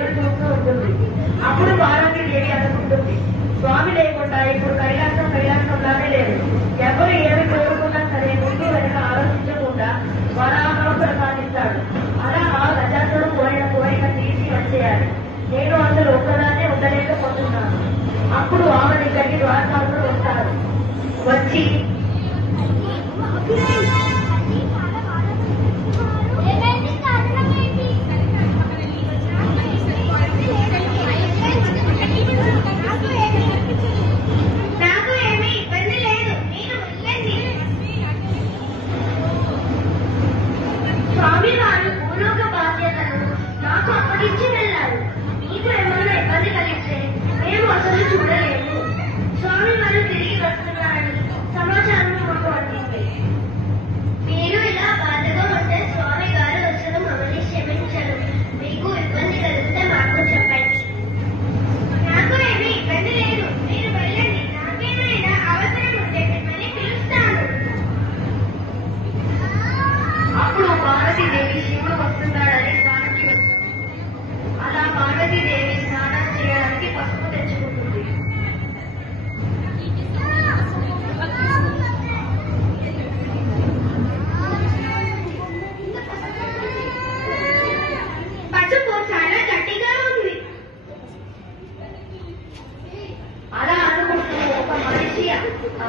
ఎదురు చూస్తూ ఉంటుంది. అప్పుడు పార్వతీదేవి అనుకుంటుంది, స్వామి లేకుండా ఇప్పుడు కైలాసంలానే లేదు. ఎవరు ఏమి కోరుకున్నా సరే ముందు వెనక ఆలోచించకుండా వరాహం ప్రసాదిస్తాడు. అలా ఆ గజాసుడు కోరిక తీసి వచ్చేయాలి. నేను అందులో ఒక్కదాన్నే ఉండలేకపోతున్నాను. అప్పుడు ఆమె దగ్గరికి ద్వారకాసుడు వస్తారు. వచ్చి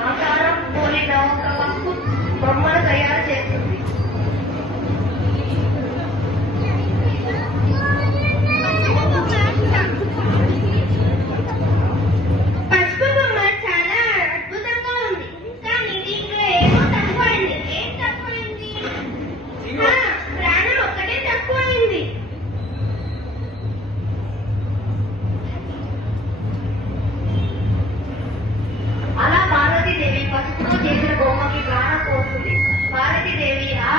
ఆకారం పోలిన ఒక వస్తు బొమ్మను తయారు చేస్తుంది. పసుపు బొమ్మ చాలా అద్భుతంగా ఉంది, కానీ దీంట్లో ఏమో తక్కువైంది. ఏం తక్కువైంది? ప్రాణం ఒక్కటే తక్కువైంది. అలా పార్వతీదేవి పసుపుతో చేసిన బొమ్మకి ప్రాణం పోస్తుంది. పార్వతీదేవి ఆ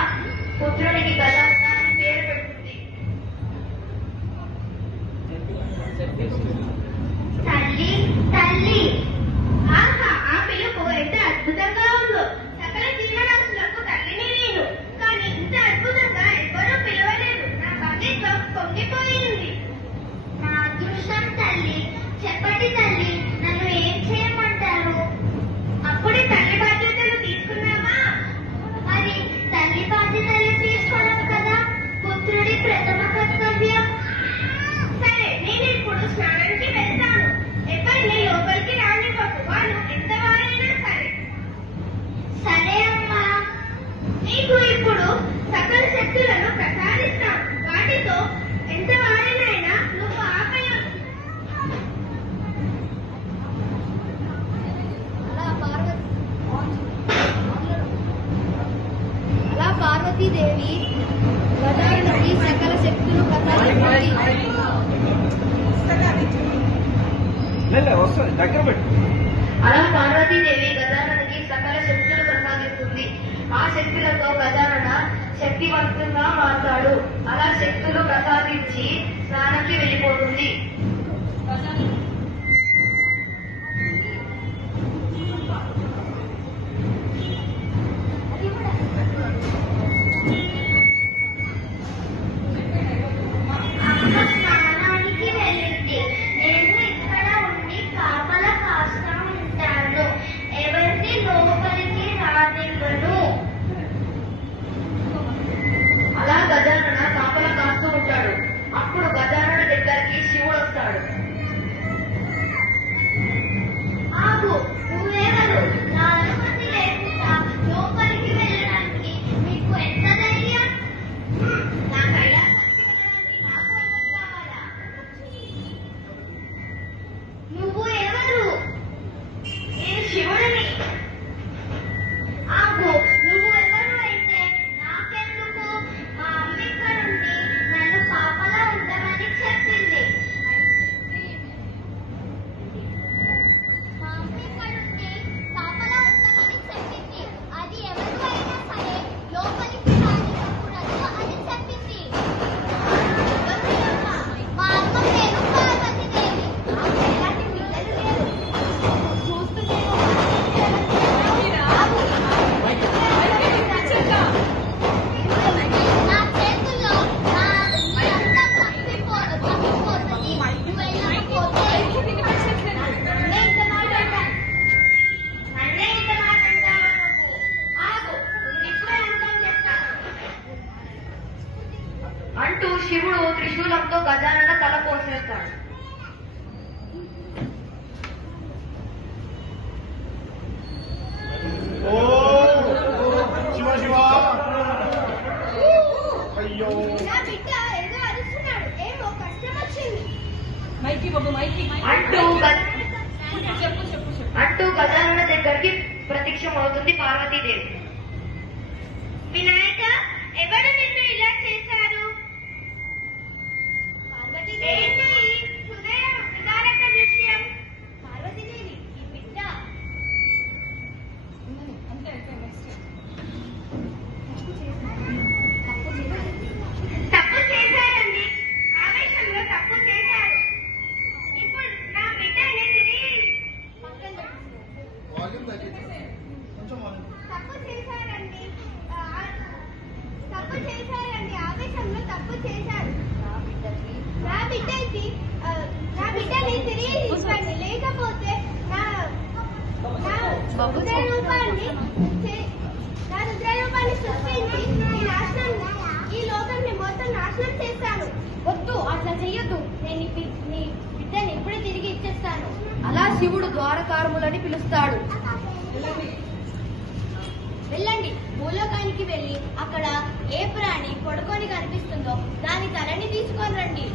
పుత్రునికి గజాసుడు అని పేరు పెడుతుంది. తల్లి తల్లి ఆ పిలుపు ఎంత అద్భుతంగా ఉందో. సకల జీవరాశులకు తల్లిని నేను, కానీ ఇంత అద్భుతంగా ఎవ్వరూ పిలవలేదు. నా బంధుత్వం పొంగిపోయింది. నా అదృష్టం తల్లి. చెప్పండి తల్లి, నన్ను ఏం చేయమంటారు? అప్పుడే తల్లి బాధ్యతలు తీసుకున్నావా? మరి తల్లి బాధ్యతలు తీసుకోవడం కదా పుత్రుడి ప్రథమ కర్తవ్యం. సరే, నేను ఇప్పుడు స్నానానికి వెళ్తాను. ఎవరిని లోపలికి రానివ్వకు, వాళ్ళు ఎంతవారైనా సరే. సరే అమ్మా. నీకు ఇప్పుడు సకల శక్తులను ప్రసాదిస్తాను. వాటితో ఎంతవారైనా నువ్వు ఆపేయొచ్చు. అలా పార్వతీదేవి గజాసుడికి సకల శక్తులు ప్రసాదిస్తుంది. అలా పార్వతీదేవి గజాననికి సకల శక్తులు ప్రసాదిస్తుంది. ఆ శక్తులతో గజానన శక్తివంతంగా మారుతాడు. అలా శక్తులు ప్రసాదించి స్నానానికి వెళ్ళిపోతుంది. స్నానానికి వెళ్ళింది. నేను ఇక్కడ ఉండి కాపల కాస్తా ఉంటాను. ఎవరిని లోపలికి రానివ్వను. అలా గజానన కాపల కాస్తూ ఉంటాడు. అప్పుడు గజానన దగ్గరికి ప్రత్యక్షమవుతుంది పార్వతీదేవి. వినాయక, ఎవరు నిన్ను ఇలా చేశారు? ఏంటి ఈ హృదయ విదారక దృశ్యం? పార్వతీదేవి, ఈ బిడ్డ తప్పు చేశారండి. ఆవేశంలో తప్పు చేశారు. ఇప్పుడు నా బిడ్డని తిరిగి తప్పు చేశారండి. తప్పు చేశారండి. ఆవేశంలో తప్పు చేశారు. నా బిడ్డని తిరిగి ఇవ్వండి, లేకపోతే నా రుద్ర రూపాన్ని సృష్టించి ఈ లోకాన్ని మొత్తం నాశనం చేస్తాను. వద్దు, అట్లా చెయ్యొద్దు. నేను నీ బిడ్డని ఇప్పుడే తిరిగి ఇచ్చేస్తాను. అలా శివుడు ద్వారకారములని పిలుస్తాడు. వెళ్ళండి, భూలోకానికి వెళ్ళి అక్కడ ఏ ప్రాణి పడుకొని కనిపిస్తుందో దాని తలని తీసుకొని రండి.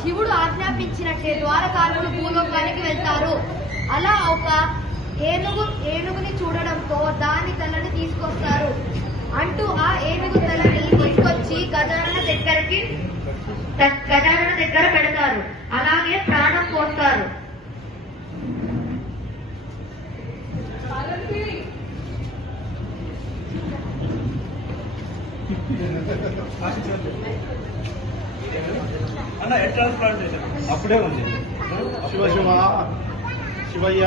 శివుడు ఆజ్ఞాపించినట్టే ద్వారకారులు భూలోకానికి వెళ్తారు. అలా ఒక ఏనుగుని చూడడంతో దాని తలని తీసుకొస్తారు. అంటూ ఆ ఏనుగు తలని తీసుకొచ్చి గజానన దగ్గర పెడతారు. అలాగే ప్రాణం పోస్తారు. అన్న ట్రాన్స్ప్లాంట్ చేశాను అప్పుడే ఉంది. శివ శివ శివయ్య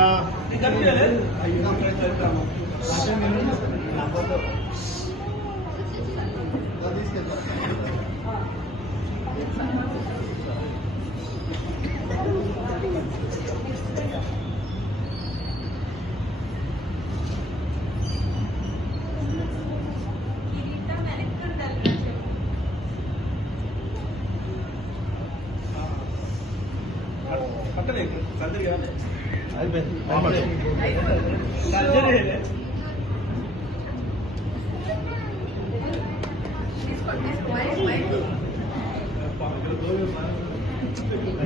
పక్కనే సర్జరీ కాదు, అయిపోయింది మామూలు. సర్జరీ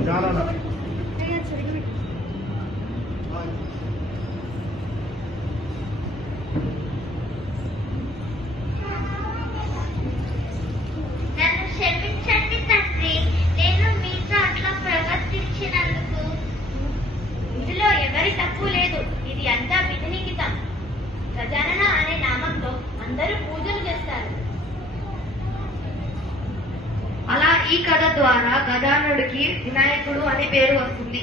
జానా నన్ను క్షమించండి తండ్రి, నేను మీతో అట్లా ప్రవర్తించినందుకు. ఇందులో ఎవరి తప్పు లేదు. ఇది అంతా విధిలిఖితం. గజానన అనే నామంతో అందరూ పూజలు చేస్తారు. అలా ఈ కథ ద్వారా గజానుడికి వినాయకుడు అనే పేరు వస్తుంది.